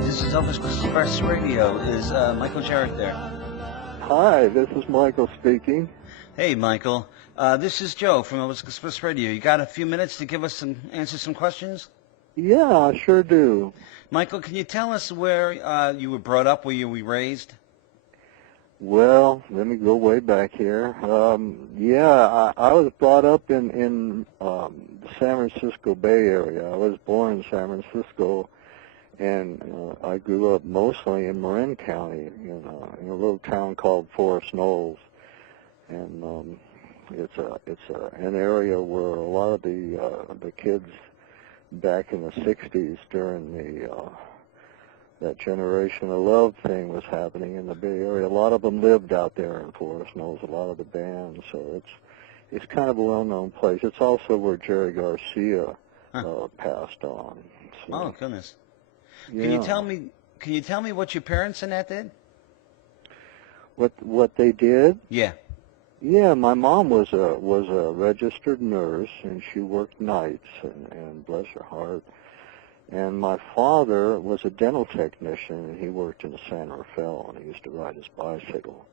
This is Elvis Express Radio. Is Michael Jarrett there? Hi, this is Michael speaking. Hey, Michael. This is Joe from Elvis Express Radio. You got a few minutes to give us answer some questions? Yeah, I sure do. Michael, can you tell us where you were brought up, where you were raised? Well, let me go way back here. I was brought up in the San Francisco Bay Area. I was born in San Francisco, and I grew up mostly in Marin County, in a little town called Forest Knolls, and it's an area where a lot of the kids back in the '60s during that Generation of Love thing was happening in the Bay Area. A lot of them lived out there in Forest Knolls, a lot of the bands, so it's kind of a well-known place. It's also where Jerry Garcia passed on. So, oh, goodness. yeah. Can you tell me what your parents and that did? What they did? Yeah. Yeah, my mom was a registered nurse, and she worked nights, and bless her heart. And my father was a dental technician, and he worked in San Rafael, and he used to ride his bicycle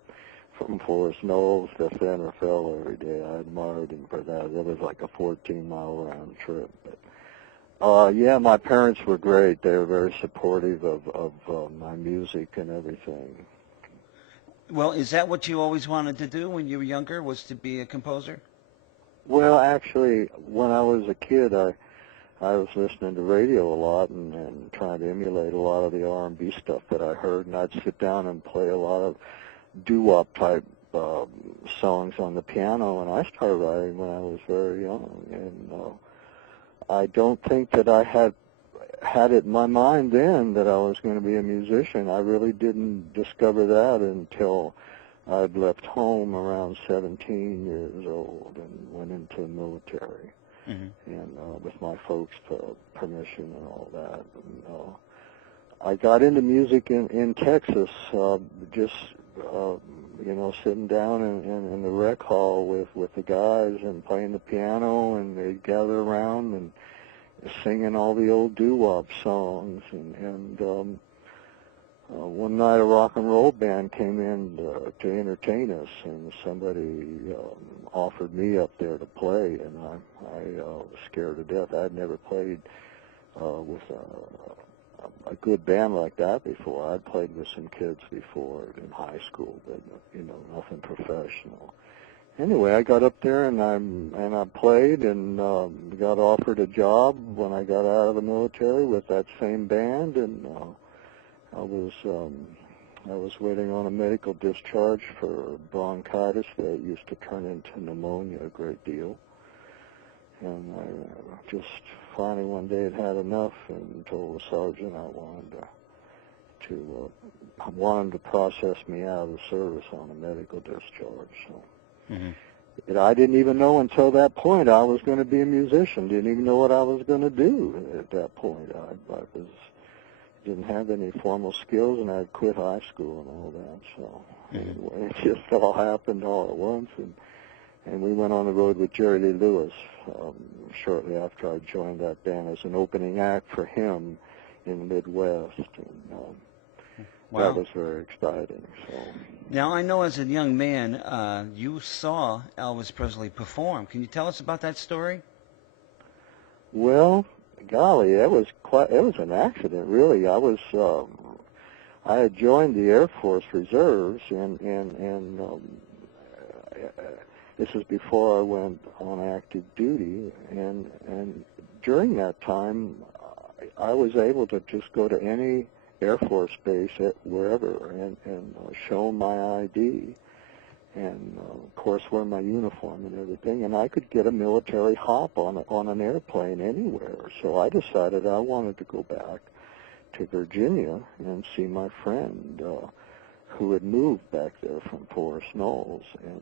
from Forest Knolls to San Rafael every day. I admired him for that. It was like a 14-mile round trip. But yeah, my parents were great. They were very supportive of my music and everything. Well, is that what you always wanted to do when you were younger, was to be a composer? Well, actually, when I was a kid, I was listening to radio a lot and trying to emulate a lot of the R&B stuff that I heard, and I'd sit down and play a lot of doo-wop type songs on the piano, and I started writing when I was very young, and I don't think that I had it in my mind then that I was going to be a musician. I really didn't discover that until I'd left home around 17 years old and went into the military. Mm-hmm. And with my folks' permission and all that. And, I got into music in Texas, just sitting down in the rec hall with the guys and playing the piano, and they'd gather around and singing all the old doo-wop songs. And one night a rock and roll band came in to entertain us, and somebody offered me up there to play, and I was scared to death. I'd never played with a good band like that before. I'd played with some kids before in high school, but nothing professional. Anyway, I got up there and I played and got offered a job when I got out of the military with that same band, and I was waiting on a medical discharge for bronchitis that used to turn into pneumonia a great deal. And I just finally one day had enough and told the sergeant I wanted him to process me out of the service on a medical discharge. So I didn't even know until that point I was going to be a musician. Didn't even know what I was going to do at that point. I didn't have any formal skills, and I'd quit high school and all that. So anyway, it just all happened all at once, and we went on the road with Jerry Lee Lewis shortly after I joined that band as an opening act for him in the Midwest, and wow. That was very exciting. So now, I know as a young man, you saw Elvis Presley perform. Can you tell us about that story? Well, golly, it was an accident, really. I had joined the Air Force Reserves, and this is before I went on active duty, and during that time, I was able to just go to any Air Force base wherever and show my ID, and of course wear my uniform and everything, and I could get a military hop on an airplane anywhere. So I decided I wanted to go back to Virginia and see my friend who had moved back there from Forest Knolls, and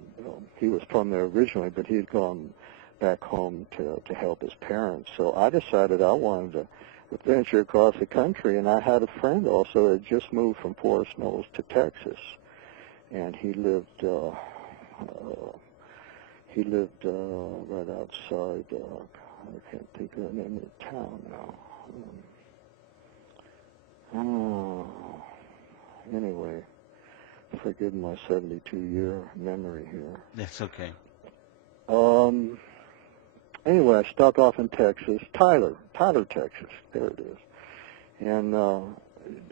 he was from there originally, but he had gone back home to help his parents. So I decided I wanted to venture across the country, and I had a friend also who had just moved from Forest Knolls to Texas, and he lived right outside. I can't think of the name of the town now. Oh, anyway, forgive my 72-year memory here. That's okay. Anyway, I stopped off in Texas, Tyler, Texas. There it is. And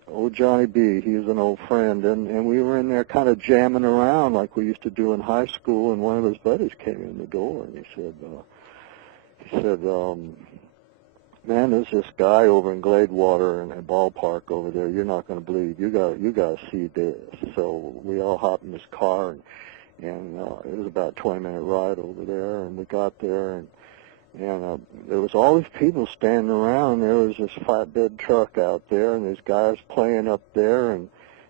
old Johnny B, he was an old friend, and we were in there kind of jamming around like we used to do in high school. And one of his buddies came in the door, and he said, man, there's this guy over in Gladewater in a ballpark over there. You're not going to believe. You got to see this. So we all hopped in this car, and it was about a 20-minute ride over there. And we got there, and there was all these people standing around. There was this flatbed truck out there, and these guys playing up there, and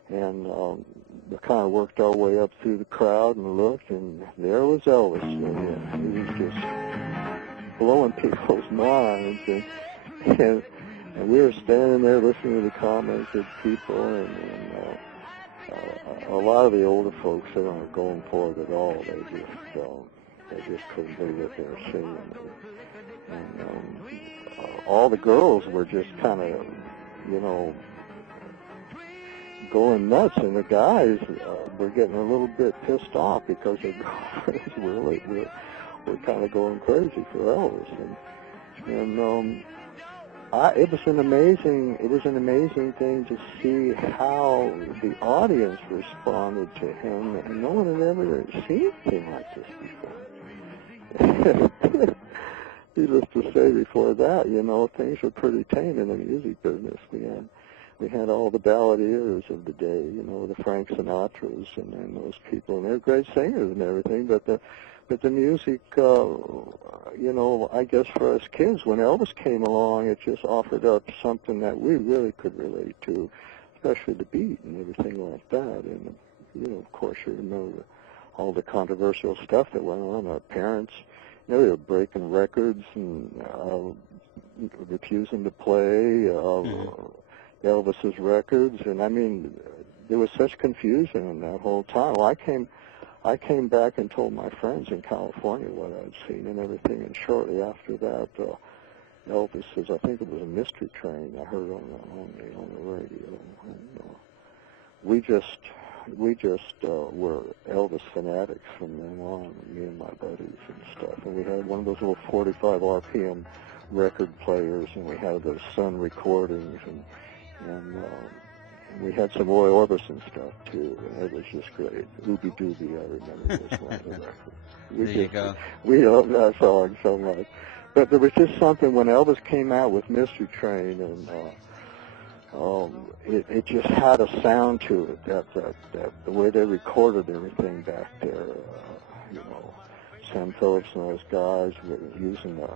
we kind of worked our way up through the crowd and looked, and there was Elvis. And he was just blowing people's minds, and we were standing there listening to the comments of people, and a lot of the older folks, they weren't going for it at all. They just couldn't believe what they were seeing. And all the girls were just kind of, going nuts, and the guys were getting a little bit pissed off because their girlfriends were kind of going crazy for Elvis. And it was an amazing thing to see how the audience responded to him, and no one had ever seen anything like this before. Needless to say, before that, things were pretty tame in the music business. We had all the balladeers of the day, the Frank Sinatras and those people, and they're great singers and everything. But the music, I guess for us kids, when Elvis came along, it just offered up something that we really could relate to, especially the beat and everything like that. And of course, you remember all the controversial stuff that went on. Our parents, they were breaking records and refusing to play Elvis's records, and I mean, there was such confusion in that whole time. Well, I came back and told my friends in California what I'd seen and everything, and shortly after that, Elvis's, I think it was a Mystery Train, I heard on the radio. And, we just were Elvis fanatics from then on, me and my buddies and stuff. And we had one of those little 45 RPM record players, and we had those Sun recordings, and we had some Roy Orbison stuff too, and it was just great. Ooby Dooby, I remember this one of the records. There you go. We loved that song so much. But there was just something when Elvis came out with Mystery Train, and it just had a sound to it, that the way they recorded everything back there, Sam Phillips and those guys were using the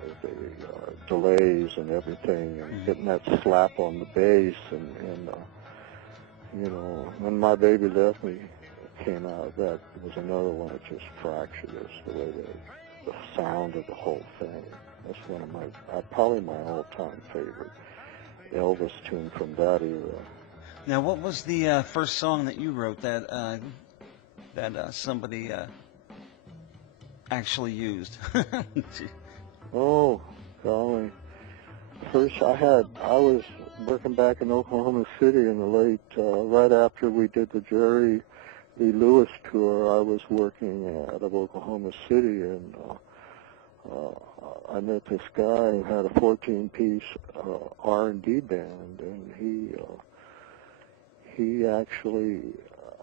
delays and everything, and getting that slap on the bass, and when My Baby Left Me came out, that was another one that just fractured us, the way the sound of the whole thing. That's one of probably my all-time favorite Elvis tune from that era. Now, what was the first song that you wrote that somebody actually used? Oh, golly. First, I was working back in Oklahoma City in the late, right after we did the Jerry Lee Lewis tour. I was working out of Oklahoma City, and I met this guy who had a 14-piece R&B band, and he actually,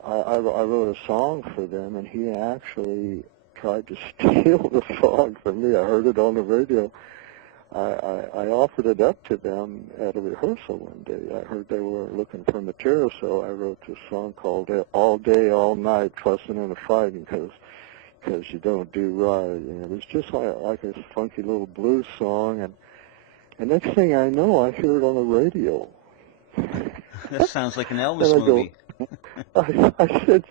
I wrote a song for them, and he actually tried to steal the song from me. I heard it on the radio. I offered it up to them at a rehearsal one day. I heard they were looking for material, so I wrote this song called All Day, All Night, Trusting in the Fighting, because you don't do right. And it was just like a funky little blues song, and next thing I know, I hear it on the radio. That sounds like an Elvis movie. I said,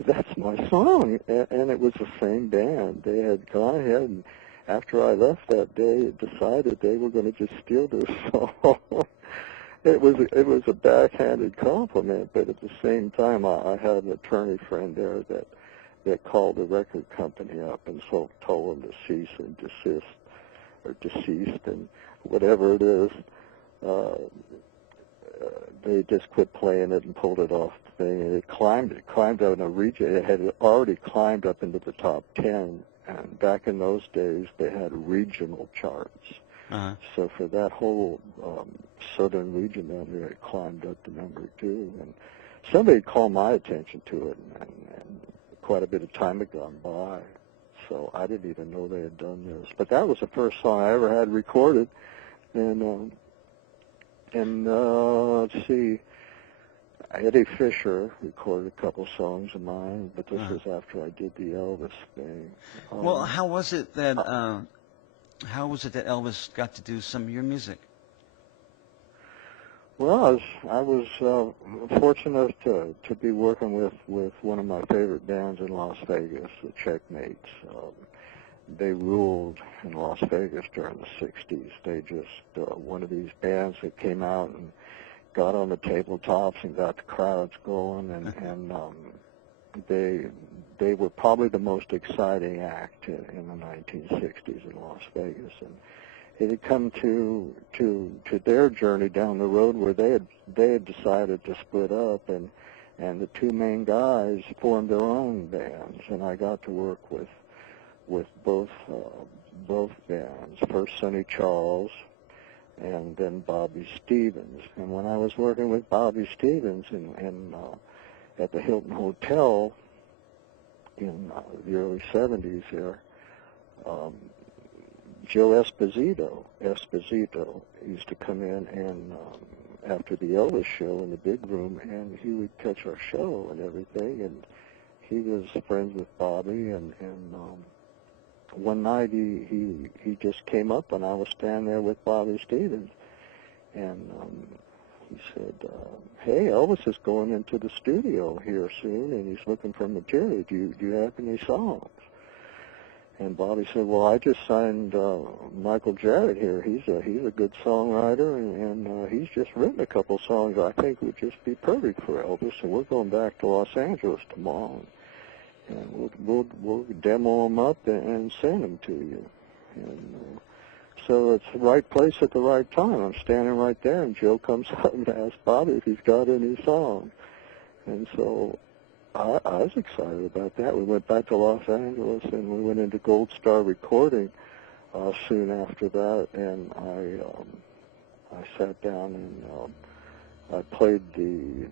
that's my song, and it was the same band. They had gone ahead, and after I left that day, decided they were going to just steal this song. It was a backhanded compliment, but at the same time, I had an attorney friend there that called the record company up and so told them to cease and desist, or deceased, and whatever it is. they just quit playing it and pulled it off the thing. And it climbed up in a region. It had already climbed up into the top 10. And back in those days, they had regional charts. Uh-huh. So for that whole southern region down there, it climbed up to number 2. And somebody called my attention to it, and quite a bit of time had gone by. So I didn't even know they had done this. But that was the first song I ever had recorded. And let's see, Eddie Fisher recorded a couple songs of mine, but this was after I did the Elvis thing. Well, how was it that Elvis got to do some of your music? Well, I was fortunate to be working with one of my favorite bands in Las Vegas, the Checkmates. They ruled in Las Vegas during the 60s. They just, one of these bands that came out and got on the tabletops and got the crowds going, and they were probably the most exciting act in the 1960s in Las Vegas. And it had come to their journey down the road where they had decided to split up, and the two main guys formed their own bands, and I got to work with both bands. First Sonny Charles, and then Bobby Stevens. And when I was working with Bobby Stevens at the Hilton Hotel in the early 70s there, Joe Esposito used to come in and after the Elvis show in the big room, and he would catch our show and everything, and he was friends with Bobby, and one night he just came up and I was standing there with Bobby Stevens, and he said, hey, Elvis is going into the studio here soon and he's looking for material. Do you have any songs? And Bobby said, well, I just signed Michael Jarrett here. He's a good songwriter, and he's just written a couple songs I think would just be perfect for Elvis, and we're going back to Los Angeles tomorrow, and we'll demo them up and send them to you. And so it's the right place at the right time. I'm standing right there, and Joe comes up and asks Bobby if he's got any songs. And so I was excited about that. We went back to Los Angeles, and we went into Gold Star Recording soon after that, and I sat down and I played the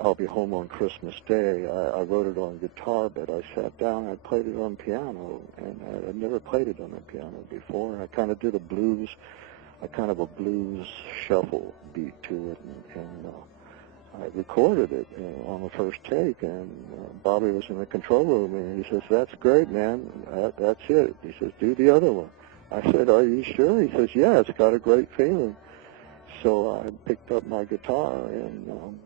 I'll Be Home on Christmas Day. I wrote it on guitar, but I sat down and I played it on piano, and I'd never played it on the piano before. I kind of did a blues shuffle beat to it, and I recorded it on the first take, and Bobby was in the control room, and he says, that's great, man, that's it. He says, do the other one. I said, are you sure? He says, yeah, it's got a great feeling. So I picked up my guitar and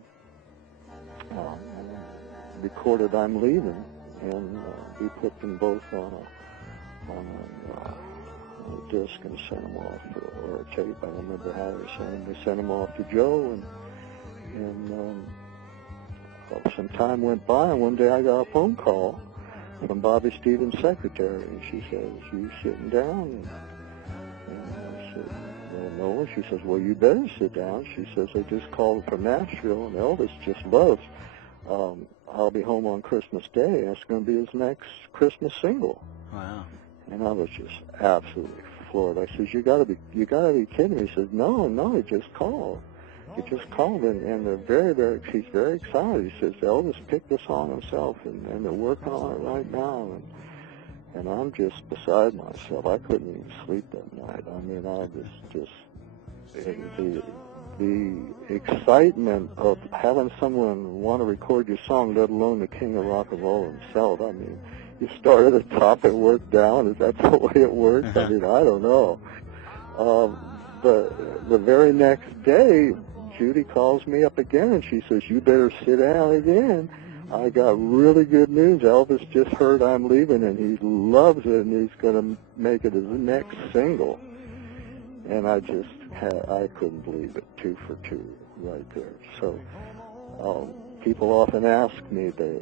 recorded I'm Leaving, and we put them both on a disc and sent them off, or a tape. I don't remember how they sent them. They sent them off to Joe, and some time went by, and one day I got a phone call from Bobby Stevens' secretary, and she says, you sitting down? And I said, well, no. She says, well, you better sit down. She says, they just called from Nashville, and Elvis just loves I'll Be Home on Christmas Day. That's going to be his next Christmas single. Wow. And I was just absolutely floored. I says, you gotta be kidding me. He says, no, he just called. He just called, and they're he's very excited. He says, Elvis picked the song himself, and they're working on it right now, and I'm just beside myself. I couldn't even sleep that night. I mean, I was just, the excitement of having someone want to record your song, let alone the king of rock and roll himself. I mean, you start at the top and work down. Is that the way it works? I mean, I don't know. The very next day, Judy calls me up again, and she says, you better sit down again. I got really good news. Elvis just heard I'm Leaving, and he loves it, and he's going to make it his next single. And I couldn't believe it, 2 for 2 right there. So people often ask me, they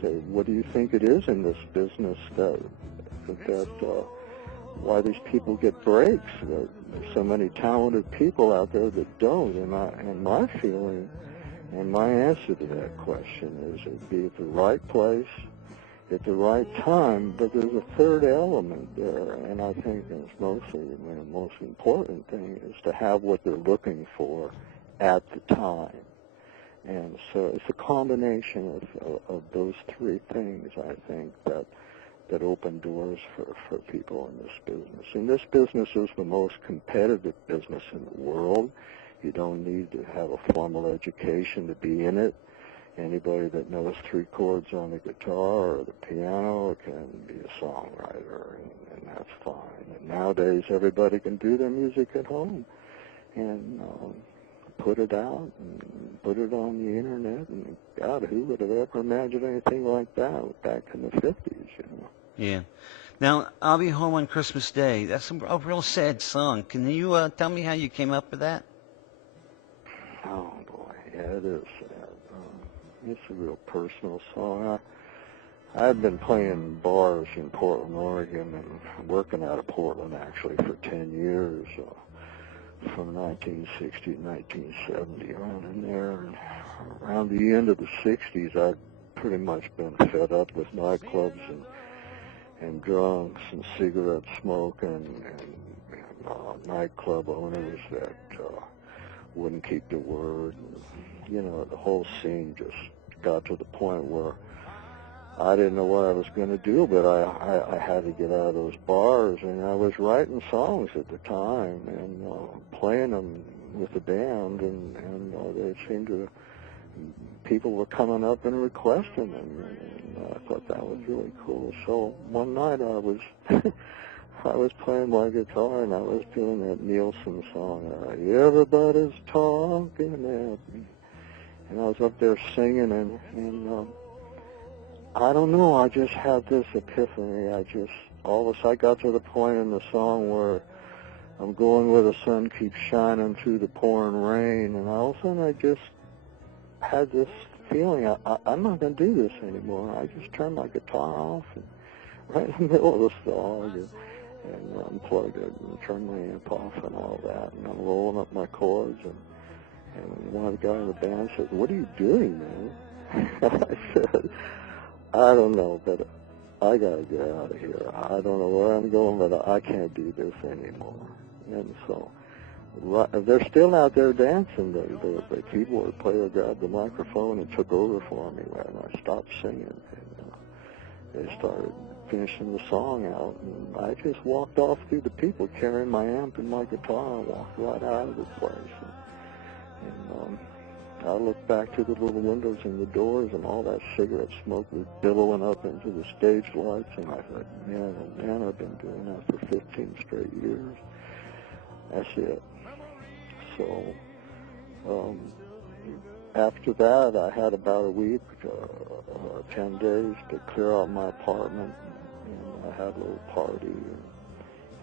say, what do you think it is in this business that why these people get breaks. There's so many talented people out there that don't. And my feeling and my answer to that question is it'd be at the right place at the right time, but there's a third element there, and I think it's mostly the most important thing is to have what they're looking for at the time. And so it's a combination of those three things, I think, that open doors for people in this business. And this business is the most competitive business in the world. You don't need to have a formal education to be in it. Anybody that knows 3 chords on the guitar or the piano can be a songwriter, and that's fine. And nowadays, everybody can do their music at home and put it out and put it on the internet. And God, who would have ever imagined anything like that back in the 50s, you know? Yeah. Now, I'll Be Home on Christmas Day. That's a real sad song. Can you tell me how you came up with that? Oh, boy, yeah, it is sad. It's a real personal song. I've been playing bars in Portland, Oregon, and working out of Portland, actually, for 10 years, from 1960 to 1970, around in there. And around the end of the 60s, I'd pretty much been fed up with nightclubs and drunks and cigarette smoke and nightclub owners that wouldn't keep their word. And, you know, the whole scene just got to the point where I didn't know what I was going to do, but I had to get out of those bars, and I was writing songs at the time and playing them with the band, and they seemed to, people were coming up and requesting them, and I thought that was really cool. So one night I was I was playing my guitar, and I was doing that Nielsen song, Everybody's Talking at Me. And I was up there singing, and I don't know, I just had this epiphany. All of a sudden, I got to the point in the song where I'm going where the sun keeps shining through the pouring rain, and all of a sudden I just had this feeling, I'm not going to do this anymore. I just turned my guitar off, and right in the middle of the song, and unplugged it, and turned my amp off and all that, and I'm rolling up my chords, and one of the guys in the band said, "What are you doing, man?" I said, "I don't know, but I got to get out of here. I don't know where I'm going, but I can't do this anymore." And so they're still out there dancing. The keyboard player grabbed the microphone and took over for me when I stopped singing. And they started finishing the song out, and I just walked off through the people carrying my amp and my guitar and walked right out of the place. And I looked back to the little windows and the doors, and all that cigarette smoke was billowing up into the stage lights, and I thought, man, oh man, I've been doing that for 15 straight years. That's it. So after that, I had about a week, 10 days to clear out my apartment, and I had a little party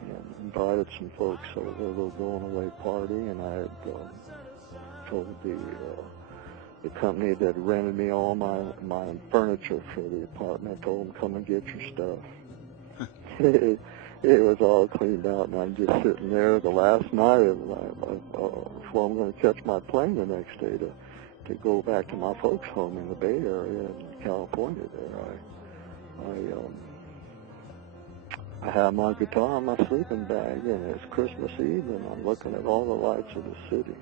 and invited some folks over, a little going-away party, and I had told the company that rented me all my furniture for the apartment. I told them, come and get your stuff. It was all cleaned out, and I'm just sitting there the last night before I'm going to catch my plane the next day to go back to my folks' home in the Bay Area in California. There, I have my guitar in my sleeping bag, and it's Christmas Eve, and I'm looking at all the lights of the city.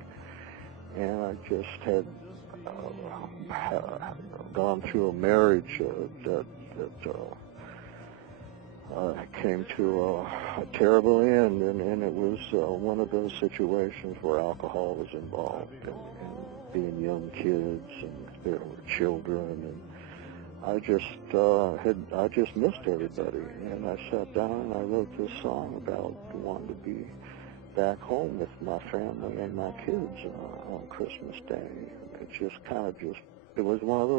And I just had gone through a marriage that came to a terrible end, and it was one of those situations where alcohol was involved, and being young kids, and there were children, and I just missed everybody, and I sat down and I wrote this song about wanting to be back home with my family and my kids on Christmas Day. It was one of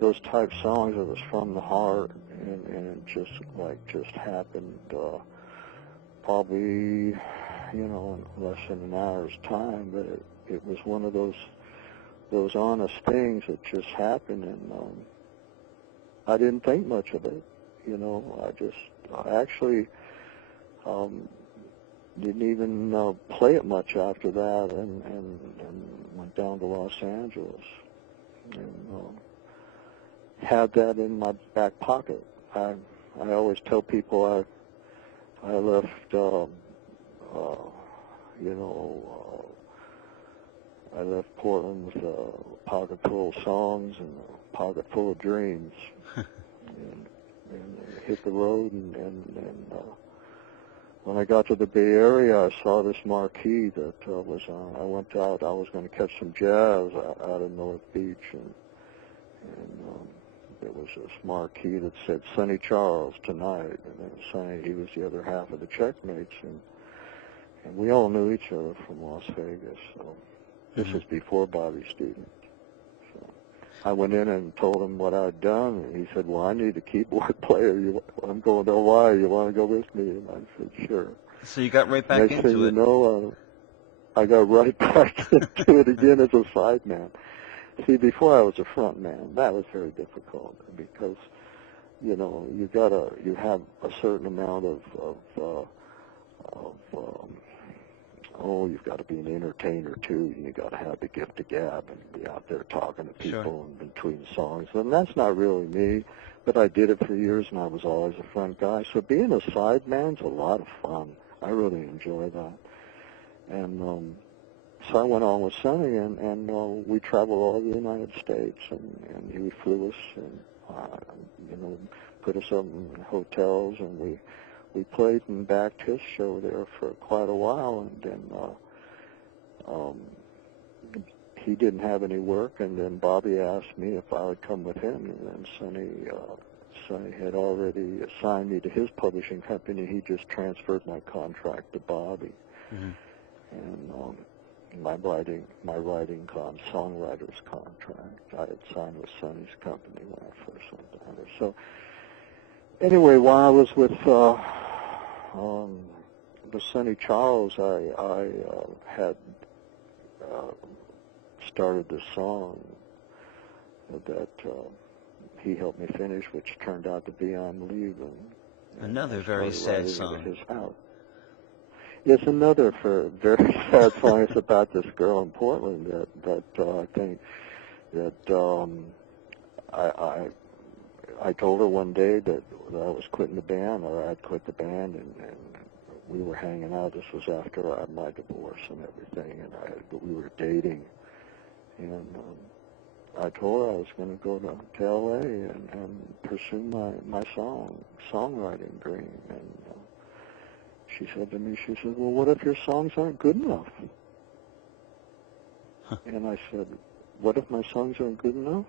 those type songs that was from the heart, and it just happened probably, in less than an hour's time, but it was one of those honest things that just happened, and I didn't think much of it, didn't even play it much after that, and went down to Los Angeles, and had that in my back pocket. I always tell people I left, I left Portland with a pocket full of songs and a pocket full of dreams, and hit the road. And when I got to the Bay Area, I saw this marquee that was on. I went out. I was going to catch some jazz out of North Beach, and there was this marquee that said Sonny Charles tonight, and then Sonny, he was the other half of the Checkmates, and we all knew each other from Las Vegas. So this was before Bobby Stevens. So I went in and told him what I'd done, and he said, "Well, I need a keyboard player. I'm going to Hawaii. You want to go with me?" And I said, "Sure." So you got right back Next into thing it. you know, I got right back into it again as a sideman. See, before I was a front man, that was very difficult because, you have a certain amount you've got to be an entertainer too. You got to have the gift of gab and be out there talking to people in between songs. And that's not really me, but I did it for years, and I was always a front guy. So being a sideman's a lot of fun. I really enjoy that. And so I went on with Sonny, and we traveled all over the United States, and he flew us and, put us up in hotels, and we played and backed his show there for quite a while, and then he didn't have any work, and then Bobby asked me if I would come with him, and then Sonny had already assigned me to his publishing company. He just transferred my contract to Bobby. Mm-hmm. And my songwriter's contract I had signed with Sonny's company when I first went down there. So anyway, while I was with Sonny Charles, I had started this song that he helped me finish, which turned out to be "I'm Leaving." Another very sad song. His house. It's another very sad song. It's about this girl in Portland that I think that I told her one day that I was quitting the band, or I'd quit the band, and we were hanging out. This was after I had my divorce and everything, and we were dating, and I told her I was going to go to L.A. and pursue my songwriting dream, and she said to me, "Well, what if your songs aren't good enough?" Huh. And I said, "What if my songs aren't good enough?"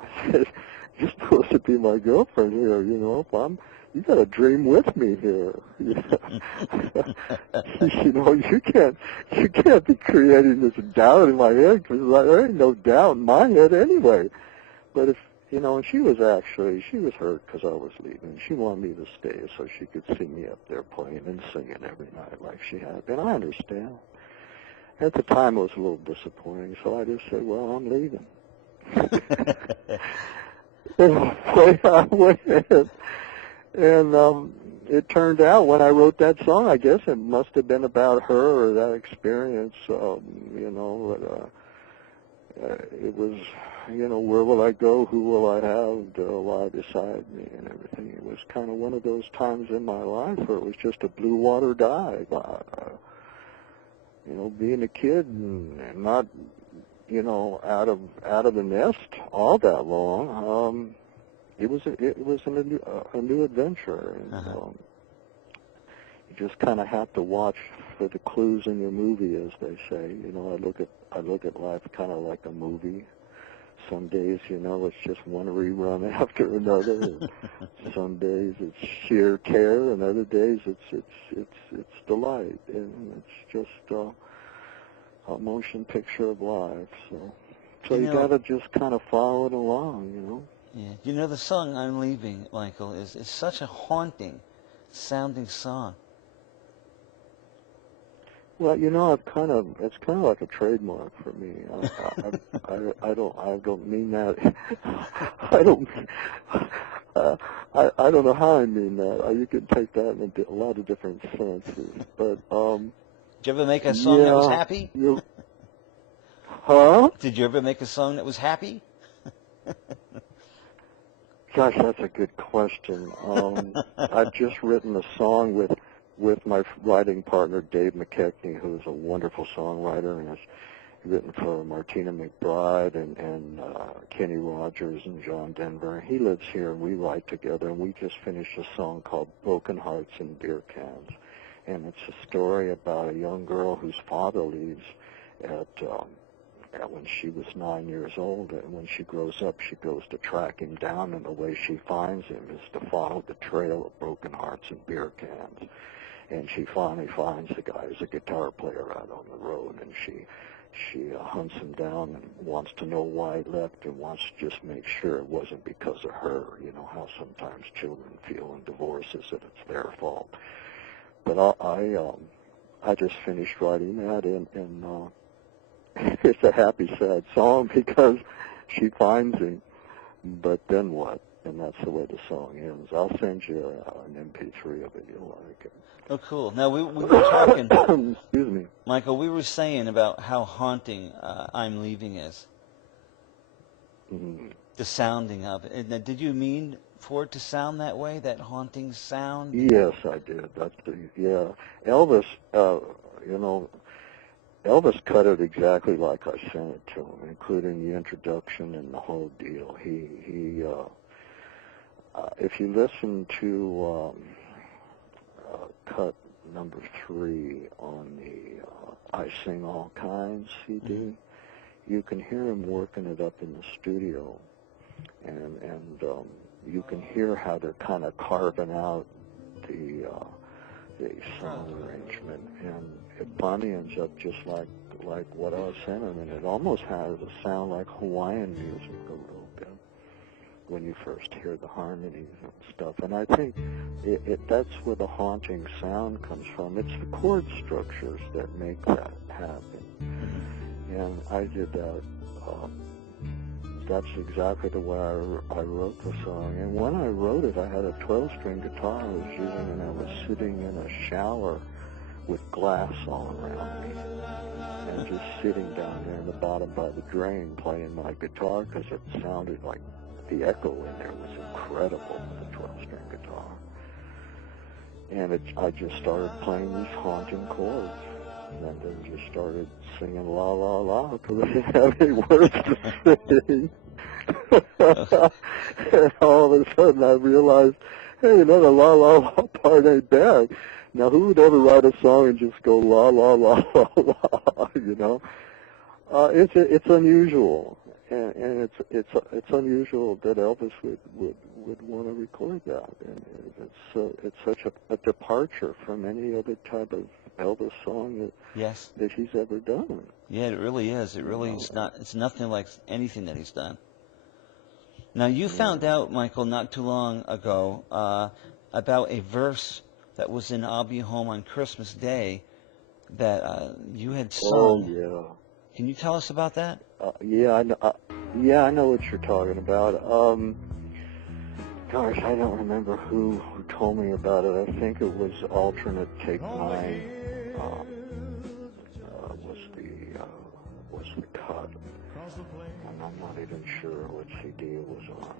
I said, "You're supposed to be my girlfriend here, you got to dream with me here. You can't be creating this doubt in my head, because there ain't no doubt in my head anyway." But if and she was hurt because I was leaving. She wanted me to stay so she could see me up there playing and singing every night like she had been. I understand. At the time, it was a little disappointing, so I just said, "Well, I'm leaving." And it turned out when I wrote that song, I guess it must have been about her or that experience, it was, where will I go, who will I have to lie beside me and everything. It was kind of one of those times in my life where it was just a blue water dive. Being a kid and not, out of the nest all that long, it was a new adventure, and you just kind of have to watch for the clues in your movie, as they say. I look at life kind of like a movie. Some days, it's just one rerun after another. And some days it's sheer terror, and other days it's delight, and it's just a motion picture of life. So you gotta just kind of follow it along, Yeah, the song "I'm Leaving," Michael, is such a haunting sounding song. Well, it's kind of like a trademark for me. I don't mean that. I don't know how I mean that. You can take that in a lot of different senses. But Did you ever make a song that was happy? Huh? Did you ever make a song that was happy? Gosh, that's a good question. I've just written a song with my writing partner Dave McKechnie, who's a wonderful songwriter and has written for Martina McBride and Kenny Rogers and John Denver. He lives here, and we write together, and we just finished a song called Broken Hearts in Beer Cans. And it's a story about a young girl whose father leaves when she was 9 years old, and when she grows up, she goes to track him down, and the way she finds him is to follow the trail of broken hearts and beer cans. And she finally finds the guy who's a guitar player out on the road, and she hunts him down and wants to know why he left, and wants to just make sure it wasn't because of her. You know how sometimes children feel in divorces that it's their fault. But I just finished writing that, and it's a happy, sad song because she finds him, but then what? And that's the way the song ends. I'll send you an MP3 of it. You'll like it. Oh, cool. Now, we were talking, excuse me. Michael, we were saying about how haunting I'm Leaving is. Mm-hmm. The sounding of it. And did you mean for it to sound that way, that haunting sound? Yes, I did. Yeah. Elvis, Elvis cut it exactly like I sent it to him, including the introduction and the whole deal. If you listen to cut number 3 on the I Sing All Kinds CD, Mm-hmm. you can hear him working it up in the studio, and you can hear how they're kind of carving out the song arrangement, and it finally ends up just like what I was sending, and it almost has a sound like Hawaiian music a little bit when you first hear the harmonies and stuff. And I think that's where the haunting sound comes from. It's the chord structures that make that happen. Mm-hmm. And I did that. That's exactly the way I wrote the song. And when I wrote it, I had a 12-string guitar I was using, and I was sitting in a shower with glass all around me, and just sitting down there in the bottom by the drain playing my guitar, because it sounded like the echo in there was incredible with a 12-string guitar. And I just started playing these haunting chords, and then just started singing la la la because I didn't have any words to sing. And all of a sudden I realized, hey, the la la la part ain't bad. Now who would ever write a song and just go la la la la la? You know, it's unusual, and it's unusual that Elvis would want to record that, and it's such a departure from any other type of Elvis song that he's ever done. Yeah, it really is. It really is not. It's nothing like anything that he's done. Now, you found out, Michael, not too long ago, about a verse that was in "I'll Be Home on Christmas Day" that you had sung. Oh yeah. Can you tell us about that? Yeah, I know what you're talking about. Gosh, I don't remember who told me about it. I think it was Alternate Take 9. Was the cut, and I'm not even sure what CD it was on.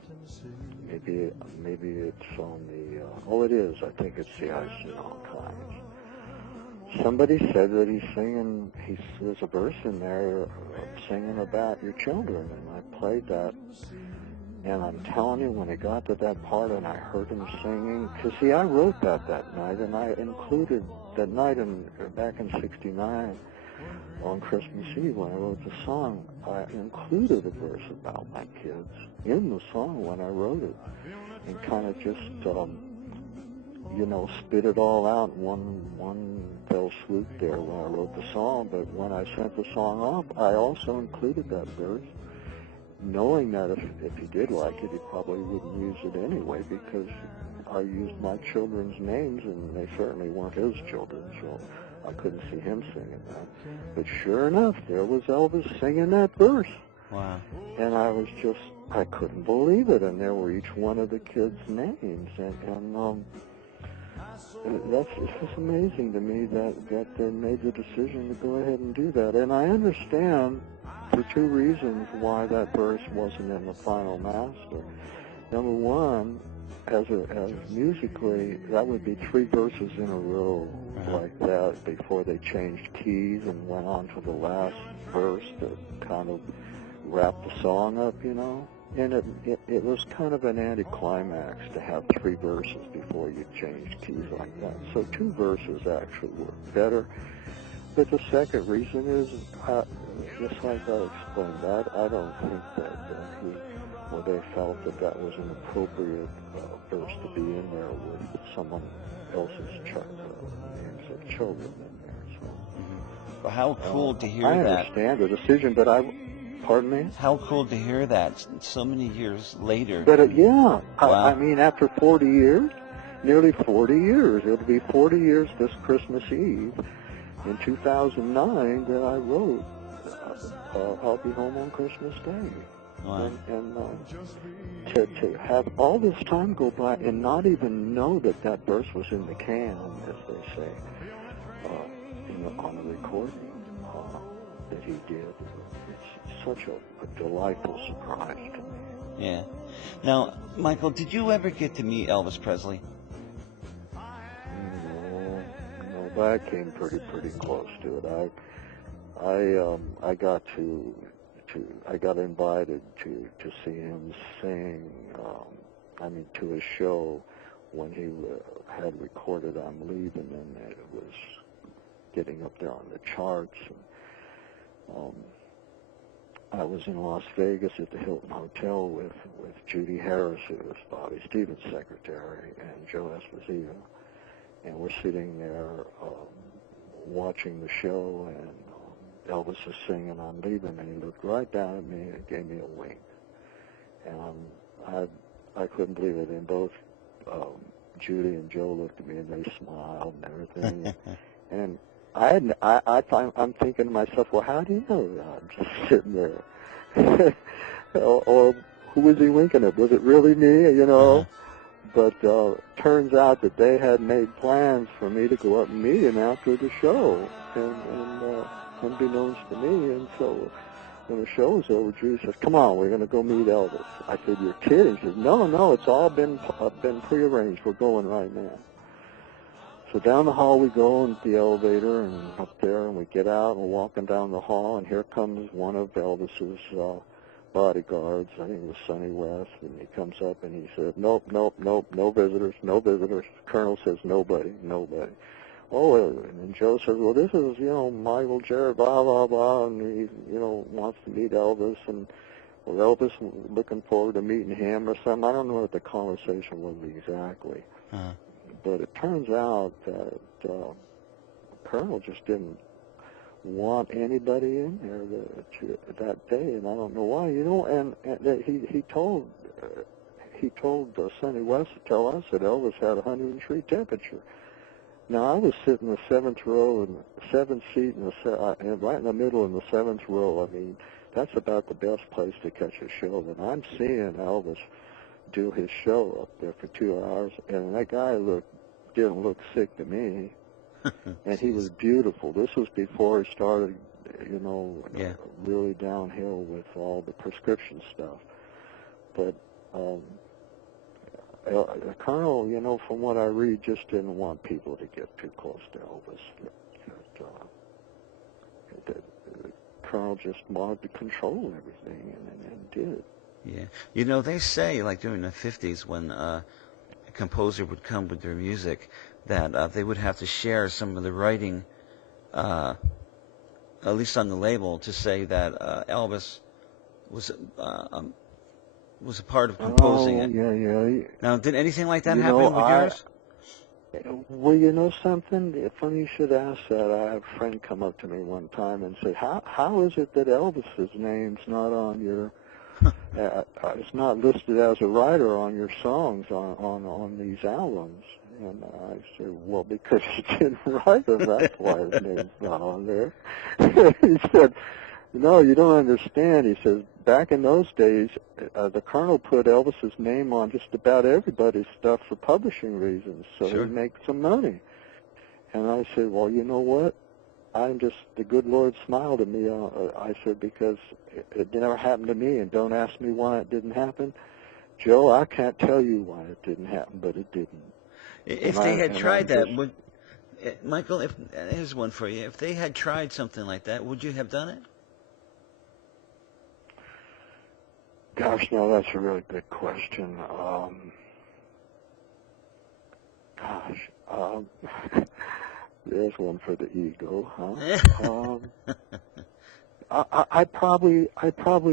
Maybe it's on the. It is. I think it's the I Sing All Kinds. Somebody said that he's singing. There's a verse in there singing about your children, and I played that. And I'm telling you, when it got to that part and I heard him singing, because see, I wrote that night, and I included that night back in '69 on Christmas Eve when I wrote the song. I included a verse about my kids in the song when I wrote it, and kind of just spit it all out in one fell swoop there when I wrote the song. But when I sent the song off, I also included that verse, knowing that if he did like it, he probably wouldn't use it anyway, because I used my children's names, and they certainly weren't his children, so I couldn't see him singing that. But sure enough, there was Elvis singing that verse. Wow. And I couldn't believe it, and there were each one of the kids' names, and it's just amazing to me that they made the decision to go ahead and do that. And I understand for two reasons why that verse wasn't in the final master. Number one, as musically, that would be three verses in a row like that before they changed keys and went on to the last verse to kind of wrap the song up, you know. And it was kind of an anticlimax to have three verses before you changed keys like that. So two verses actually worked better. But the second reason is, just like I explained, I don't think that they felt that was an appropriate verse to be in there with someone else's names of children in there. So, Well, how cool to hear I that. understand the decision, but pardon me? How cool to hear that so many years later. But yeah, Wow. I mean, after 40 years, nearly 40 years, it'll be 40 years this Christmas Eve in 2009 that I wrote I'll Be Home on Christmas Day. Wow. And to have all this time go by and not even know that verse was in the can, as they say, on the recording that he did. It's such a delightful surprise to me. Yeah. Now, Michael, did you ever get to meet Elvis Presley? No, but I came pretty close to it. I got invited to see him sing. To a show when he had recorded "I'm Leaving," and it was getting up there on the charts. And, I was in Las Vegas at the Hilton Hotel with Judy Harris, who was Bobby Stevens' secretary, and Joe Esposito. And we're sitting there watching the show, and Elvis is singing "I'm Leaving," and he looked right down at me and gave me a wink. And I couldn't believe it. And both Judy and Joe looked at me and they smiled and everything. And I'm thinking to myself, well, how do you know that? I'm just sitting there. or who was he winking at? Was it really me, you know? But turns out that they had made plans for me to go up and meet him after the show, and unbeknownst to me. And so when the show was over, Judy says, "Come on, we're going to go meet Elvis." I said, "You're kidding." She says, "No, it's all been prearranged. We're going right now." So down the hall we go in the elevator and up there, and we get out and we're walking down the hall, and here comes one of Elvis's bodyguards. I think it was Sonny West, and he comes up and he said, "Nope, no visitors, no visitors." Colonel says, "Nobody." Oh, and Joe says, "Well, this is, Michael Jarrett, blah, blah, blah, and he, wants to meet Elvis, and Elvis looking forward to meeting him or something." I don't know what the conversation was exactly. But it turns out that Colonel just didn't want anybody in there that day, and I don't know why. And he told Sonny West to tell us that Elvis had 103 temperature. Now I was sitting in the seventh row and seventh seat and right in the middle in the seventh row. I mean, that's about the best place to catch a show. And I'm seeing Elvis do his show up there for 2 hours, and that guy didn't look sick to me. And he was beautiful. This was before he started, really downhill with all the prescription stuff. But the Colonel, from what I read, just didn't want people to get too close to Elvis. The Colonel just wanted to control everything, and did. Yeah. They say, like during the 50s, when a composer would come with their music, that they would have to share some of the writing, at least on the label, to say that Elvis was a part of composing it. Yeah. Now, did anything like that happen with yours? Well, you know something? Funny you should ask that. I had a friend come up to me one time and say, "How is it that Elvis's name's not on your it's not listed as a writer on your songs on these albums?" And I said, "Well, because he didn't write them. That's why his name's not on there." He said, No, you don't understand. He says, back in those days, the Colonel put Elvis's name on just about everybody's stuff for publishing reasons, so Sure. he'd make some money. And I said, well, you know what? The good Lord smiled at me. I said, because it never happened to me, and don't ask me why it didn't happen. Joe, I can't tell you why it didn't happen, but it didn't. If they had tried that, would Michael? Here's one for you. If they had tried something like that, would you have done it? Gosh, no, that's a really good question. There's one for the ego, huh? I probably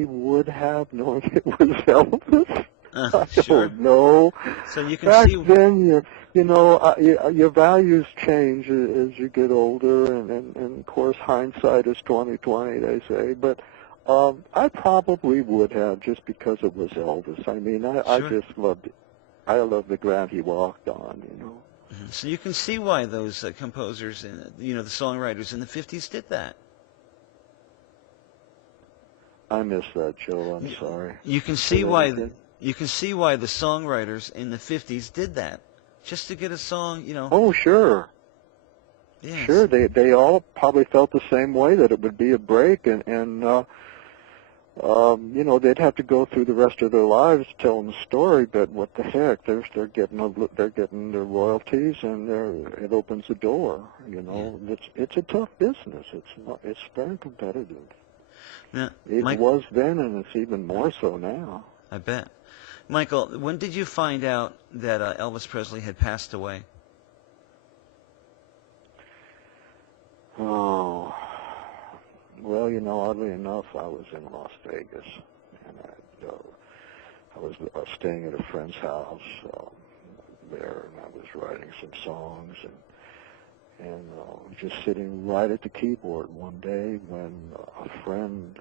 would have, knowing it was Elvis. I Sure. don't know. So you can Back see. then, your values change as you get older, and of course hindsight is 20/20, they say. But I probably would have, just because it was Elvis. I mean, I Sure. just loved it. I loved the ground he walked on, So you can see why those composers and the songwriters in the '50s did that. I miss that, Joe. I'm sorry. You can Say see that why. again? You can see why the songwriters in the '50s did that, just to get a song. Oh, sure. Yes. Sure, they all probably felt the same way, that it would be a break, and they'd have to go through the rest of their lives telling the story. But what the heck, they're getting their royalties, and it opens the door. Yeah. It's a tough business. It's very competitive. Now, It was then, and it's even more so now. I bet. Michael, when did you find out that Elvis Presley had passed away? Oh, well, oddly enough, I was in Las Vegas, and I was staying at a friend's house there, and I was writing some songs, and just sitting right at the keyboard one day when a friend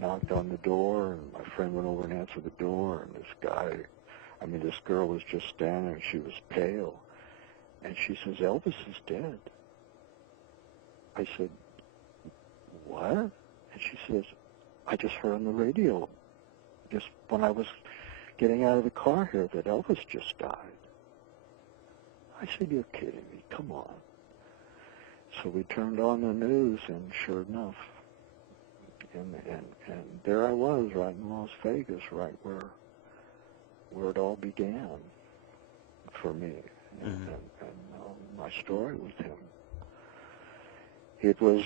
knocked on the door, and my friend went over and answered the door, and this girl was just standing, and she was pale, and she says, "Elvis is dead." I said, "What?" And she says, "I just heard on the radio, just when I was getting out of the car here, that Elvis just died." I said, "You're kidding me, come on." So we turned on the news, and sure enough, and there I was, right in Las Vegas, right where it all began for me, and my story with him. It was,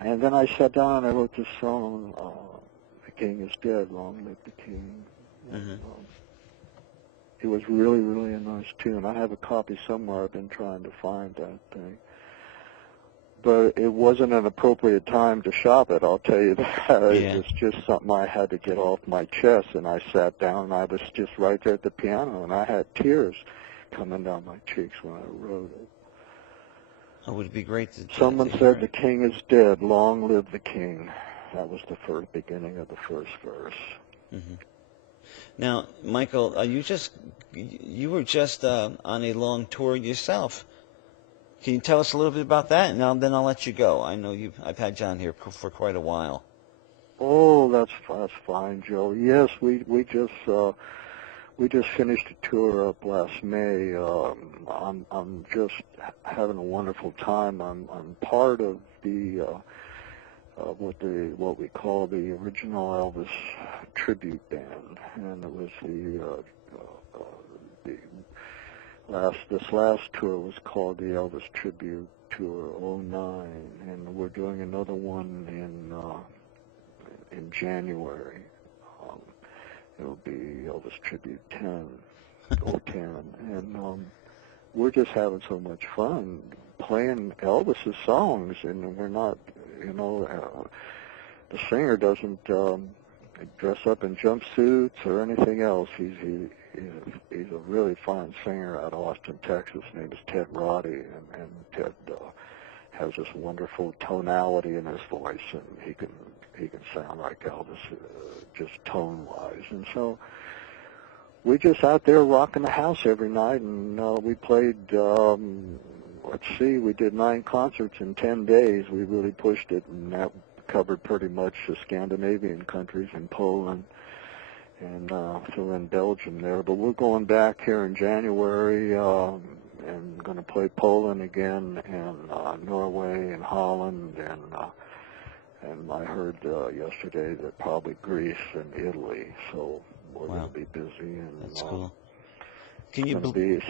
and then I sat down and I wrote this song, "The King is Dead, Long Live the King." And, it was really, really a nice tune. I have a copy somewhere. I've been trying to find that thing. But it wasn't an appropriate time to shop it, I'll tell you that. Yeah. It was just something I had to get off my chest, and I sat down, and I was just right there at the piano, and I had tears coming down my cheeks when I wrote it. Oh, would it be great to Someone to said, hear "The king is dead, long live the king." That was the beginning of the first verse. Mm-hmm. Now, Michael, you were just on a long tour yourself. Can you tell us a little bit about that? And then I'll let you go. I know I've had John here for quite a while. Oh, that's fine, Joe. Yes, we just finished a tour up last May. I'm just having a wonderful time. I'm part of the what we call the original Elvis tribute band, and it was this last tour was called the Elvis Tribute Tour '09, and we're doing another one in January. It'll be Elvis Tribute 10, and we're just having so much fun playing Elvis's songs, and we're not, the singer doesn't dress up in jumpsuits or anything else. He's a really fine singer out of Austin, Texas. His name is Ted Roddy, and Ted has this wonderful tonality in his voice, and he can sound like Elvis, just tone-wise. And so we're just out there rocking the house every night, and we played, we did 9 concerts in 10 days. We really pushed it, and that covered pretty much the Scandinavian countries and Poland and so in Belgium there. But we're going back here in January and going to play Poland again and Norway and Holland and I heard yesterday that probably Greece and Italy. So we're going to be busy. And that's cool. Can you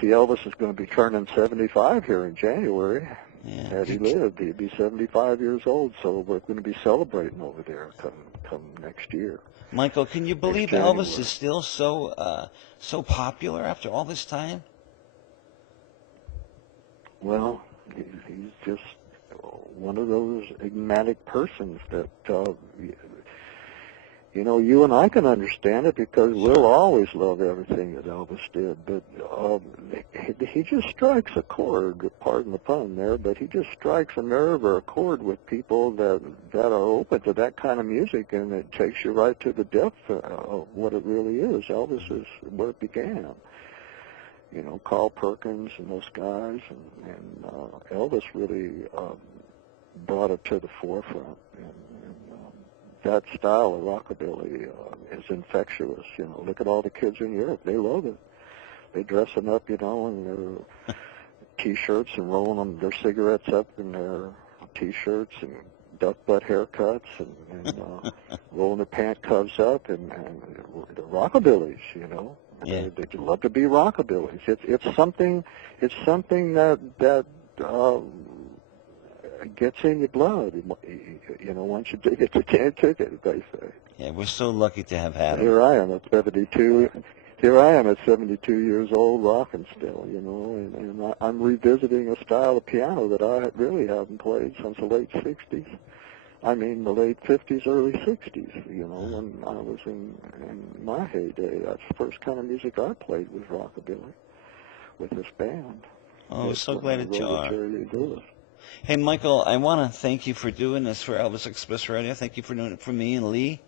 see, Elvis is going to be turning 75 here in January. Yeah. Had he lived, he'd be 75 years old. So we're going to be celebrating over there come next year. Michael, can you believe Elvis is still so popular after all this time? Well, he's just one of those enigmatic persons that, you and I can understand it because we'll always love everything that Elvis did. But he just strikes a chord, pardon the pun there, but he just strikes a nerve or a chord with people that are open to that kind of music, and it takes you right to the depth of what it really is. Elvis is where it began. Carl Perkins and those guys, and Elvis really brought it to the forefront. And that style of rockabilly is infectious. Look at all the kids in Europe; they love it. They dressing up, in their T-shirts and rolling their cigarettes up in their T-shirts and duck butt haircuts and rolling their pant cuffs up and the rockabillys. Yeah. They love to be rockabillys. It's something that gets in your blood. Once you dig it, you can't kick it, they say. Yeah, we're so lucky to have had him. Here I am at 72. Here I am at 72 years old, rocking still. And I'm revisiting a style of piano that I really haven't played since the late '60s. I mean, the late '50s, early '60s. When I was in my heyday, that's the first kind of music I played was rockabilly with this band. Oh, we're so glad that you are. Jerry Lee Lewis. Hey, Michael, I want to thank you for doing this for Elvis Express Radio. Thank you for doing it for me and Lee.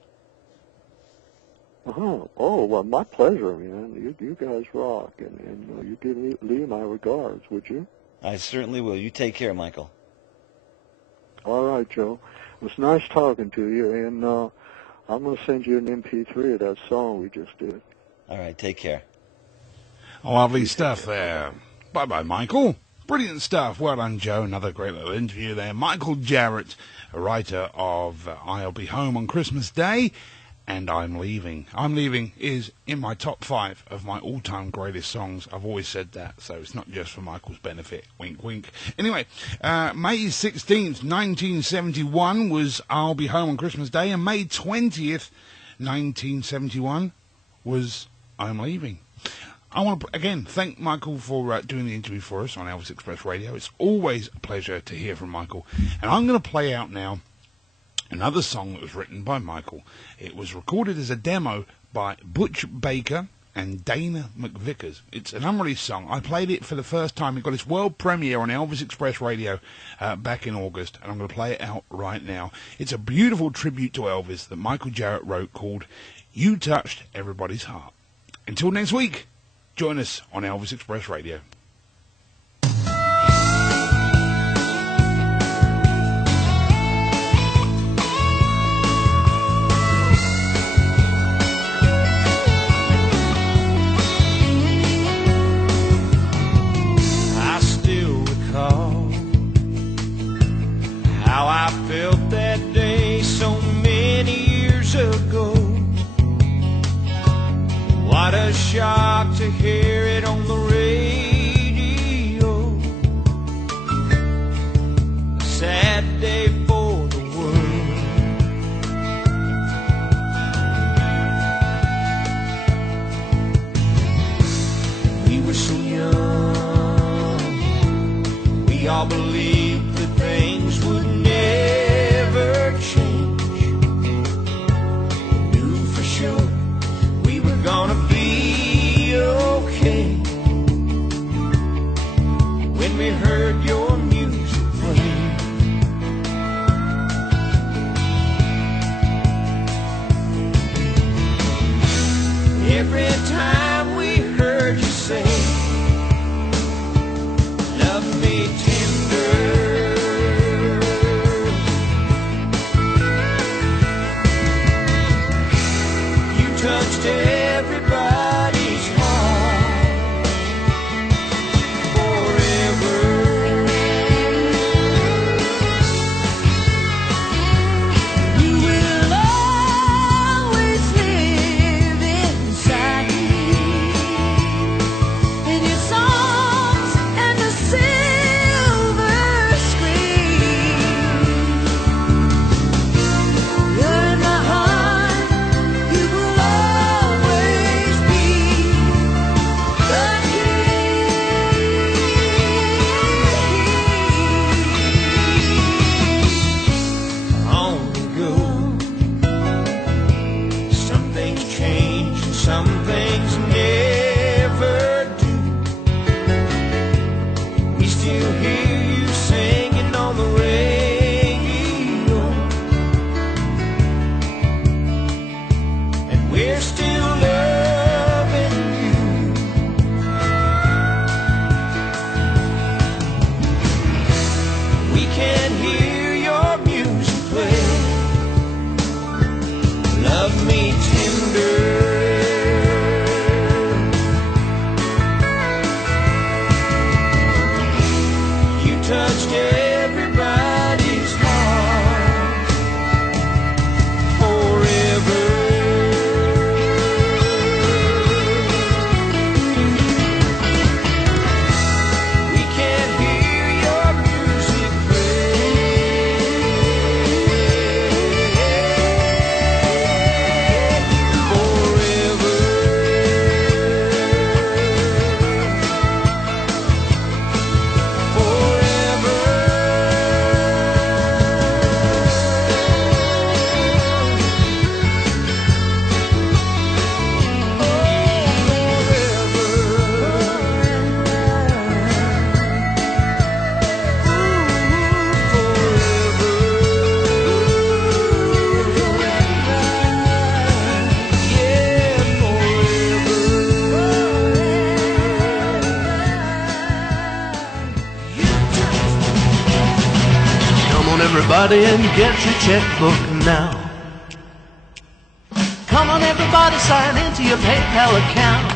Oh, well, my pleasure, man. You guys rock, and you give Lee my regards, would you? I certainly will. You take care, Michael. All right, Joe. It was nice talking to you, and I'm going to send you an MP3 of that song we just did. All right, take care. Lovely stuff there. Bye-bye, Michael. Brilliant stuff. Well done, Joe. Another great little interview there. Michael Jarrett, a writer of I'll Be Home on Christmas Day and I'm Leaving. I'm Leaving is in my top 5 of my all-time greatest songs. I've always said that, so it's not just for Michael's benefit. Wink, wink. Anyway, May 16th, 1971 was I'll Be Home on Christmas Day, and May 20th, 1971 was I'm Leaving. I want to, again, thank Michael for doing the interview for us on Elvis Express Radio. It's always a pleasure to hear from Michael. And I'm going to play out now another song that was written by Michael. It was recorded as a demo by Butch Baker and Dana McVickers. It's an unreleased song. I played it for the first time. It got its world premiere on Elvis Express Radio back in August, and I'm going to play it out right now. It's a beautiful tribute to Elvis that Michael Jarrett wrote called You Touched Everybody's Heart. Until next week, join us on Elvis Express Radio. I still recall how I felt that day so many years ago. What a shock to hear it on the radio. A sad day for the world. We were so young. We all believed that things would never change. Knew for sure we were gonna be okay. When we heard your music play, every time we heard you say, love me tender, can't hear your music play. Love me tender. You touched everybody's heart forever. We can't hear your music Everybody, and get your checkbook now. Come on, everybody, sign into your PayPal account.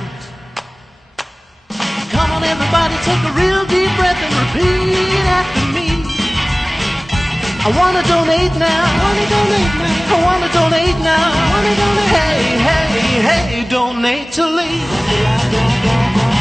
Come on, everybody, take a real deep breath and repeat after me. I wanna donate now. I wanna donate now. I wanna donate now. I wanna donate. Hey, hey, hey, donate to Lee.